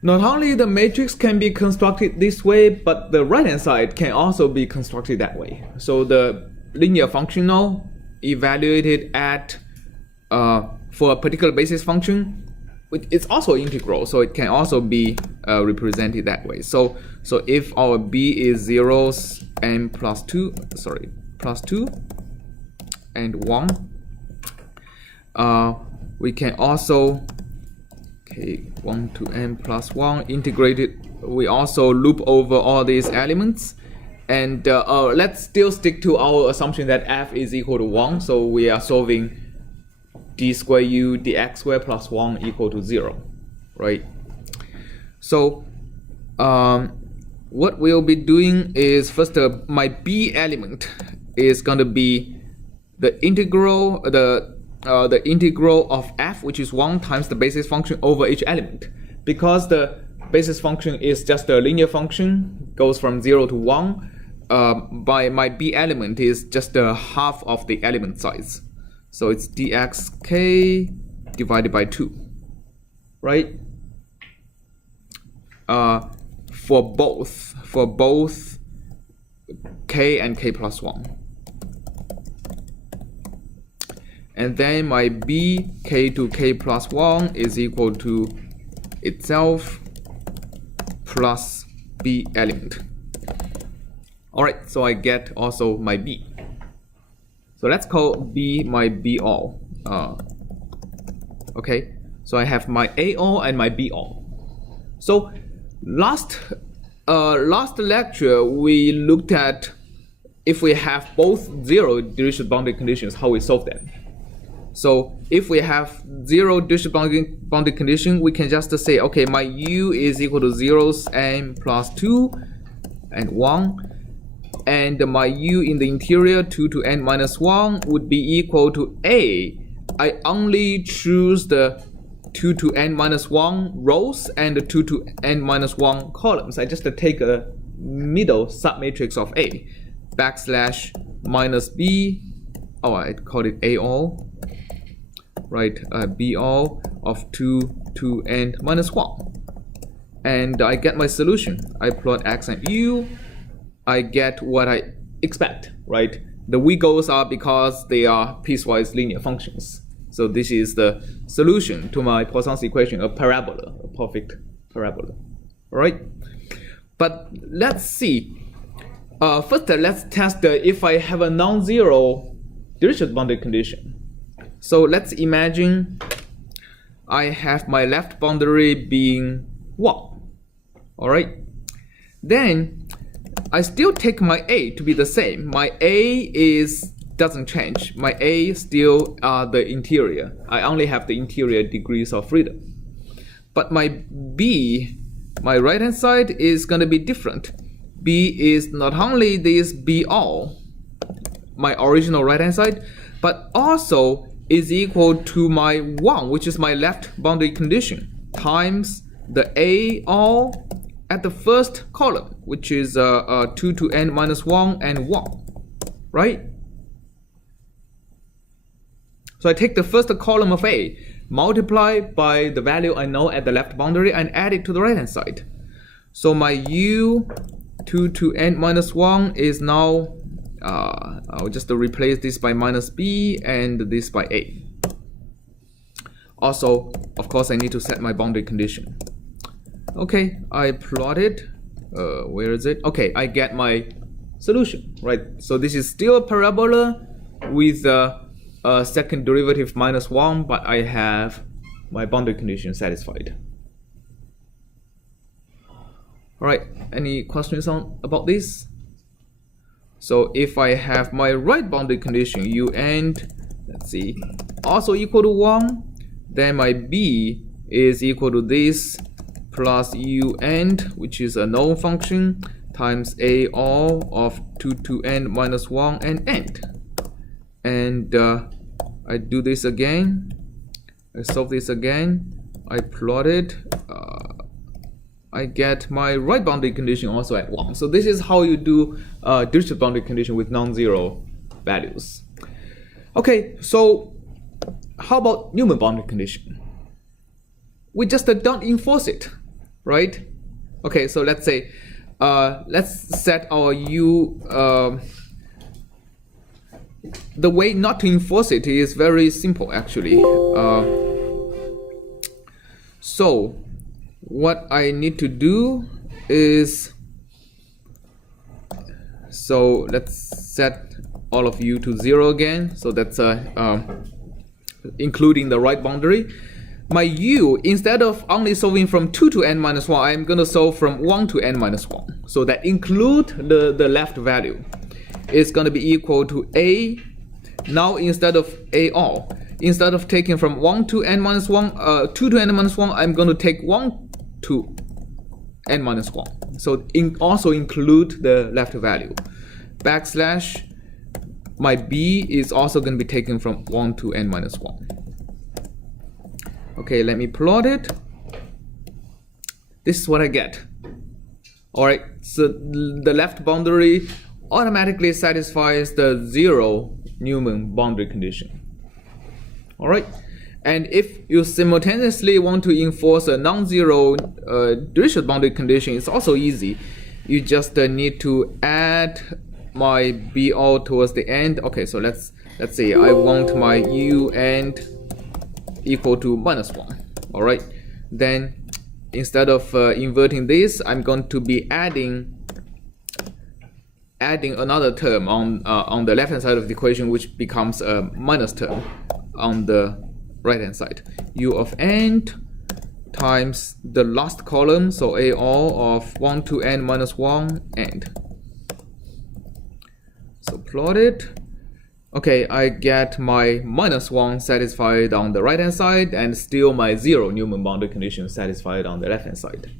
Not only the matrix can be constructed this way, but the right-hand side can also be constructed that way. So the linear functional evaluated at for a particular basis function, it's also integral, so it can also be represented that way. So if our b is 0 and plus 2 and 1, we can also 1 to n plus 1 integrated. We also loop over all these elements, and let's still stick to our assumption that f is equal to 1. So we are solving d square u dx square plus 1 equal to 0, right? So what we'll be doing is first my b element is going to be the integral of f, which is 1 times the basis function over each element. Because the basis function is just a linear function, goes from 0 to 1, by my b element is just half of the element size. So it's dxk divided by 2, right? For both k and k plus 1. And then my b k to k plus 1 is equal to itself plus b element. Alright, so I get also my b. So let's call b my b all. Okay, so I have my a all and my b all. So last lecture we looked at if we have both 0 Dirichlet boundary conditions, how we solve them. So if we have 0 Dirichlet boundary condition, we can just say, okay, my u is equal to 0 n plus 2 and 1. And my u in the interior 2 to n minus 1 would be equal to a. I only choose the 2 to n minus 1 rows and the 2 to n minus 1 columns. I just take a middle submatrix of a backslash minus b. Oh, I called it a all. Right, b all of 2 to n minus 1. And I get my solution. I plot x and u. I get what I expect, right? The wiggles are because they are piecewise linear functions. So this is the solution to my Poisson's equation, a parabola, a perfect parabola, all right? But let's see. First, let's test if I have a non-zero Dirichlet boundary condition. So let's imagine I have my left boundary being 1, all right? Then I still take my a to be the same. My a doesn't change. My a still the interior. I only have the interior degrees of freedom. But my b, my right hand side is going to be different. B is not only this b all, my original right hand side, but also is equal to my 1, which is my left boundary condition, times the a all at the first column, which is 2 to n minus 1 and 1, right? So I take the first column of a, multiply by the value I know at the left boundary, and add it to the right hand side. So my u 2 to n minus 1 is now, I'll just replace this by minus b and this by a. Also, of course, I need to set my boundary condition. Okay, I plot it. Where is it? Okay, I get my solution, right? So this is still a parabola with a second derivative minus 1, but I have my boundary condition satisfied. All right, any questions about this? So if I have my right boundary condition, un, let's see, also equal to 1, then my b is equal to this plus un, which is a known function, times a all of 2 to n minus 1 and end. And I do this again. I solve this again. I plot it. I get my right boundary condition also at 1. So this is how you do Dirichlet boundary condition with non-zero values. Okay, so how about Neumann boundary condition? We just don't enforce it. right? Okay, so let's say let's set our u. The way not to enforce it is very simple, actually. So what I need to do is, so let's set all of u to 0 again. So that's including the right boundary. My u, instead of only solving from 2 to n minus 1, I'm going to solve from 1 to n minus 1. So that include the left value. It's going to be equal to a. Now instead of a all, instead of taking from 1 to n minus 1, 2 to n minus 1, I'm going to take 1 to n minus 1. So also include the left value. Backslash, my b is also going to be taken from 1 to n minus 1. Okay, let me plot it. This is what I get. Alright, so the left boundary automatically satisfies the 0 Neumann boundary condition. Alright, and if you simultaneously want to enforce a non-zero Dirichlet boundary condition, it's also easy. You just need to add my BO towards the end. Okay, so let's say I want my U end equal to minus 1. Alright, then instead of inverting this, I'm going to be adding another term on the left hand side of the equation, which becomes a minus term on the right hand side. U of n times the last column, so a all of 1 to n minus 1 end. So plot it. Okay, I get my minus 1 satisfied on the right hand side and still my 0 Neumann boundary condition satisfied on the left hand side.